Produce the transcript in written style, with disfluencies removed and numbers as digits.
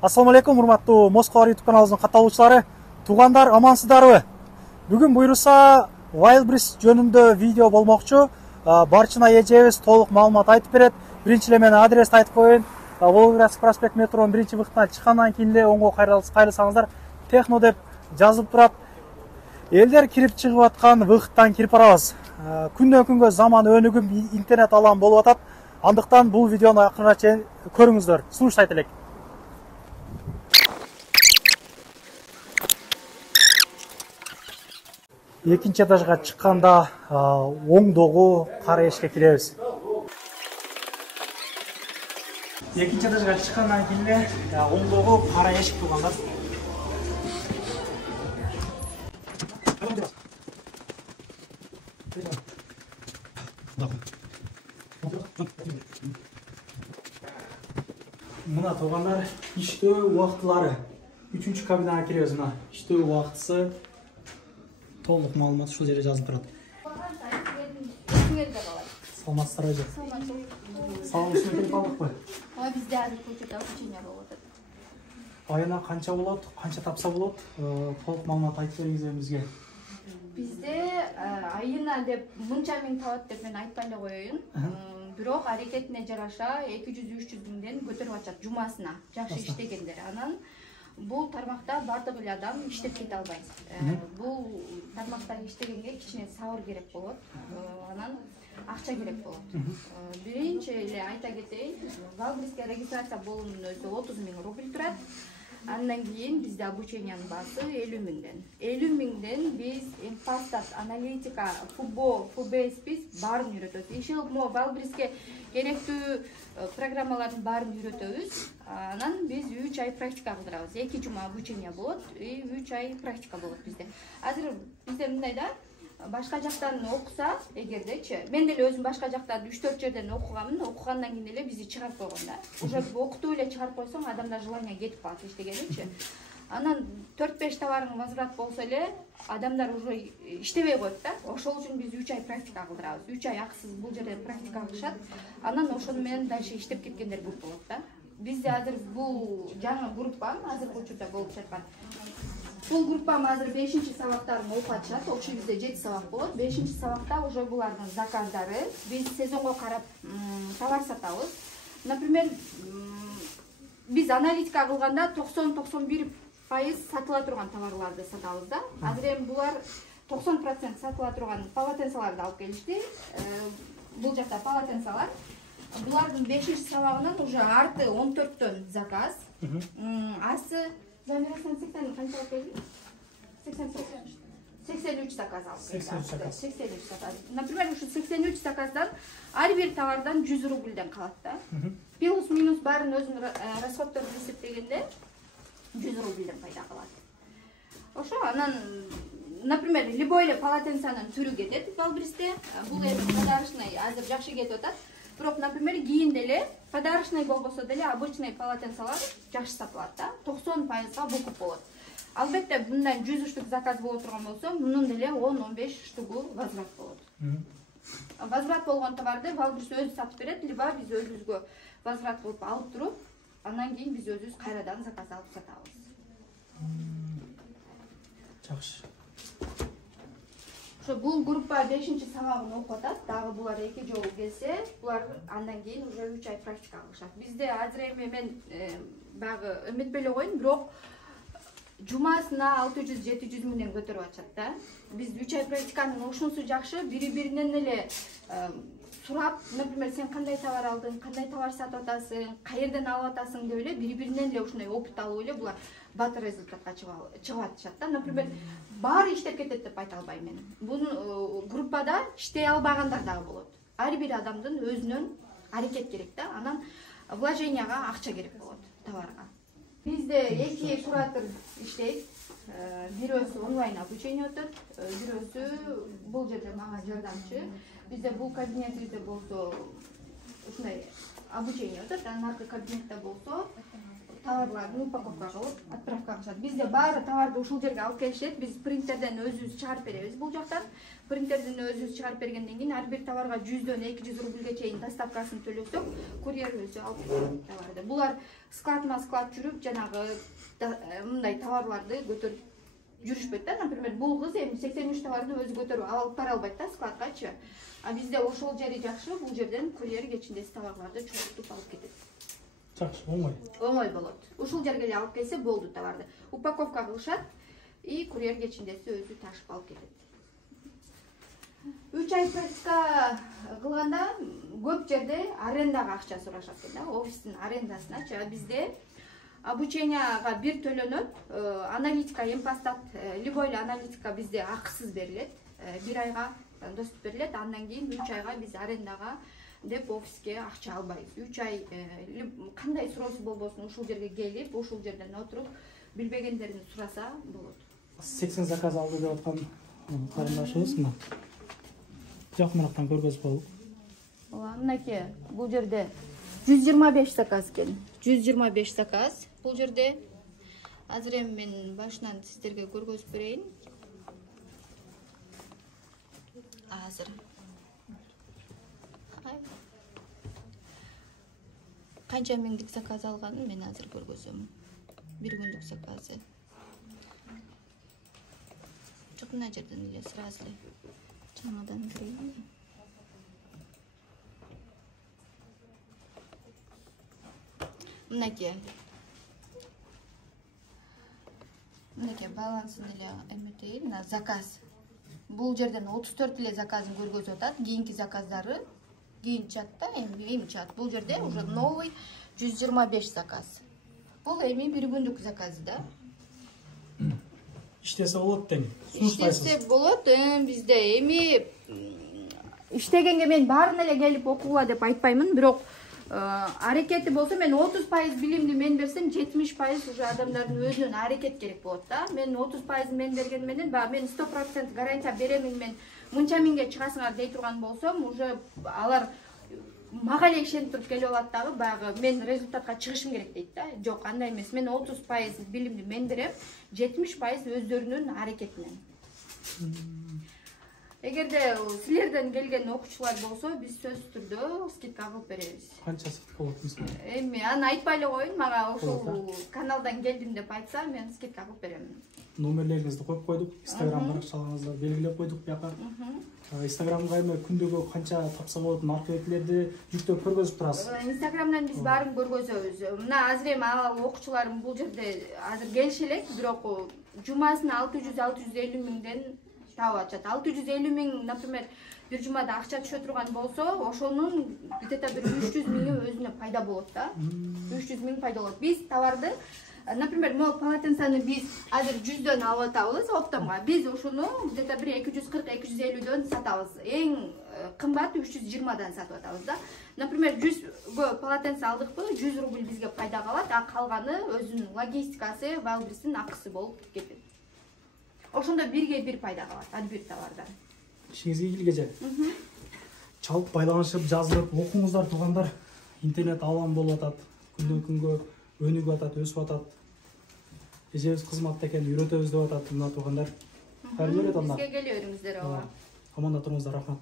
Ассаламу алейкум, урматтуу Москва YouTube каналыбыздын катталуучулары. Туугандар, амансыздарбы? Бүгүн буйруса Wildberries жөнүндө видео болмокчу. Барчына эжебиз толук маалымат айтып берет. Биринчи эле мен адрести айтып коеюн. Волгоградский проспект метронун биринчи выходунан чыккандан кийин эле оңго кайрылсаңыздар техно деп жазылып турат. Элдер кирип чыгып аткан выходтан кирип барабыз. Күндөн күнгө заман өнүгүп, интернет алам болуп атат. Андыктан бул видеону акырына чейин көрүңүздөр. Слушать элек. Экинчи этажга чыкканда оңдогу кара эшикке киребиз. Экинчи этажга чыккандан кийин эле оңдогу кара эшик тургандар. Мына туугандар иштөө убактылары. 3-чү кабинага киребиз. Мына иштөө убактысы толук маалымат ушул жерде жазылып турат. Саламатсыздарбы эже? Салам үчүн келип алдыкпы? Бизде азыр көчөдө обучение болуп атат. Айына канча болот? Канча тапса болот? Толук маалымат айтып бериңиз бизге. Бизде айына деп мынча миң табат деп мен айтпай эле коеюн. Бирок аракетине жараша 200-300 миңден көтөрүп атат жумасына, жакшы иштегендер. Анан бул тармакта бардык эле адам иштеп кете албайт. Бул тармакта иштегенге кичине сабыр керек болот. Анан акча керек болот. Биринчи эле айта кетейин, Wildberriesке регистрация болуунун өзү 30 миң рубль турат. Андан кийин бизде обучениянын баасы 50 миңден. 50 миңден биз Empastat, аналитика, футбол, FBSPIS баарын үйрөтөбүз. Иши Wildberriesке керектүү программалардын баарын үйрөтөбүз. Анан биз 3 ай практика кылдырабыз. 2 жума обучение болот, 3 ай практика болот бизде. Азыр бизде мындай да, башка жактан окуса, эгердечи, мен деле өзүм башка жактан 3-4 жерден окуганмын, окугандан кийин эле бизди чыгарып койгон да. Уже окутуп эле чыгарып койсоң, адамда желание кетип калат иштегеничи. Анан 4-5 товарың возврат болсо эле, адамдар уже иштебей коет да. Ошол үчүн биз 3 ай практика кылдырабыз. 3 ай акысыз бул жерде практика кылышат. Анан ошону менен дальше иштеп кеткендер көп болот да. Бизде азыр бул жаңы группам азыркы учурда болуп жаткан. Бул группам азыр 5-чи сабактарын окуп атышат. Окшо бизде 7 сабак болот. 5-чи сабакта уже булардын заказдары. Биз сезонго карап товар сатабыз. Например, биз аналитика кылганда 90-91% сатыла турган товарларды сатабыз да. Азыр эми булар 90% сатыла турган полотенцаларды алып келишти. Бул жакта полотенцалар. Булардын 5-чи сабагынан уже арты 14төн заказ. Асы замерасынан 80 канча алып келдиң? 83 заказ алып келдим. 83 заказ. Например, ушу 83 заказдан ар бир товардан 100 рубльден калат да. Плюс-минус баарын өзүнүн расходторун эсептегенде 100 рубльден пайда калат. Ошо анан, например, любой эле полотенцанын түрү кетет Wildberriesте. Бул эми подарочный азыр жакшы кетип атат. Бирок, например, кийинде эле подарочный болбосо деле обычный полотенцалар жакшы сатылат да. 90% букуп болот. Албетте, мындан 100 штук заказ боло турган болсо, мунун деле 10-15 штугу возврат болот. Возврат болгон товарды Wildberries өзү сатып берет, либо биз өзүбүзгө возврат кылып алып туруп, андан кийин биз өзүбүз кайрадан заказ алып сатабыз. Жакшы. Бул группа 5-чи сабагын окуп атат. Дагы булар 2 жолу келсе, булар андан кийин уже 3 ай практика кылышат. Бизде азыр эми мен багы эметпей эле коеюн, бирок жумасына 600-700 миңден көтөрүп атышат да. Биз 3 ай практиканын ошонусу жакшы, бири-биринен эле сурап, например, сен кандай товар алдың, кандай товар сатып атасың, каерден алып атасың деп эле бири-биринен эле ушундай опыт алып эле булар батыр результатка чыгып атышат да. Например, баары иштеп кетет деп айта албайм мен. Бул группада иштей албагандар дагы болот. Ар бир адамдын өзүнөн аракет керек да. Анан вложенияга акча керек болот товарга. Бизде 2 куратор иштейт. Бирөөсү онлайн обучение өтөт, бирөөсү бул жерде мага жардамчы. Бизде бул кабинетибизде болсо ушундай обучение өтөт, анан аркы кабинетте болсо товарларды упаковка кылып отправка кылышат. Бизде баары товарды ушул жерге алып келишет. Биз принтерден өзүбүз чыгарып беребиз бул жактан. Принтерден өзүбүз чыгарып бергенден кийин ар бир товарга 100дөн 200 рубльге чейин доставкасын төлөсөк, курьер өзү алып келет товарды. Булар склад жүрүп, жанагы мындай товарларды көтөрүп жүрүшпөйт да. Например, бул кыз эми 83 товарды өзү көтөрүп алып бара албайт да складкачы. А бизде ошол жери жакшы, бул жерден курьер кечинде товарларды чогултуп алып кетет. Жакшы, оңой. Оңой болот. Ушул жерге эле алып келсе болду товарды. Упаковка кылышат и курьер кечиндеси өзү ташып алып кетет. 3 ай практика кылганда көп жерде арендага акча сурашат экен да, офистин арендасыначы. Бизде обученияга бир төлөнөт, аналитика, эмпостат, любой аналитика бизде акысыз берилет. 1 айга доступ берилет, андан кийин 3 айга биз арендага деп офиске акча албайбыз. 3 ай кандай суроосу болбосун ушул жерге келип, ушул жерден отуруп билбегендерин сураса болот. 80 заказ алды деп аткан карындашыбыз мына. Жок, мынактан көргөзүп болуп. Ооба, мынакей, бул жерде 125 заказ экен. 125 заказ. Бул жерде азыр эми мен башынан сиздерге көргөзүп берейин. Азыр канча миңдик заказ алганын мен азыр көргөзөм. 1 күндүк заказы. Жок, мына жерден эле сразу эле жаңадан кирейин. Мынакей балансын эле эметейин. Мына заказ. Бул жерден 34 эле заказын көргөзүп атат. Кийинки заказдары кийин чатта, эми чат. Бул жерде уже новый 125 заказ. Бул эми 1 күндүк заказы да. Иштесе болот дейм. Иштесе болот. Бизде эми иштегенге мен баарын эле келип окугула деп айтпаймын, бирок аракети болсо мен 30% билимди мен берсем, 70% уже адамдардын өзүнүн аракет керек болот да. Мен 30% мен берген менен, мен 100% гарантия беремин, мен мынча миңге чыгасыңар дей турган болсом, уже алар мага эле ишенип туруп келип алат дагы, баягы мен результатка чыгышым керек дейт да. Жок, андай эмес. Мен 30% билимди мен берем, 70% өздөрүнүн аракетинен. Эгерде силерден келген окуучулар болсо, биз сөзсүз түрдө скидка кылып беребиз. Канча скидка болот мисалы? Эми аны айтпай эле коеюн, мага ушул каналдан келдим деп айтса, мен скидка кылып берем. Номерлериңизди коюп койдук, Instagram баракчаларыңызды белгилеп койдук бияка. Instagramга эми күндөгү канча тапса болот, архивлерди жүктөп көргөзүп турасыз. Instagramдан биз баарын көргөзөбүз. Мына азыр эми окуучуларым бул жерде азыр келиши элек, бирок жумасына 600-650 миңден таап ачат. 650 миң, например, бир жумада акча түшө турган болсо, ошонун где-то бир 300 миңи өзүнө пайда болот да. 300 миң пайда болот. Биз товарды, например, могу полотенцаны биз азыр 100дөн алып атабыз оптомго. Биз ушуну где-то бир 240-250дөн сатабыз. Эң кымбат 320дан сатып атабыз да. Например, 100 полотенце алдыкпы, 100 рубль бизге пайда калат, а калганы өзүнүн логистикасы, Wildberries'тин акысы болуп кетет. Ошондо бирге бир пайда калат, ар бир товардан. Ишиңизге келгече. Чалып байланышып, жазылып, окуңуздар туугандар. Интернет алам болуп атат. Күндөн күнгө өнүгүп атат, өсүп атат. Эжебиз кызматта экен, үйрөтөбүз деп атат мына туугандар. Кайрылып берет анда. Бизге келип өрүңүздөр, ооба. Аманда туруңуздар, рахмат.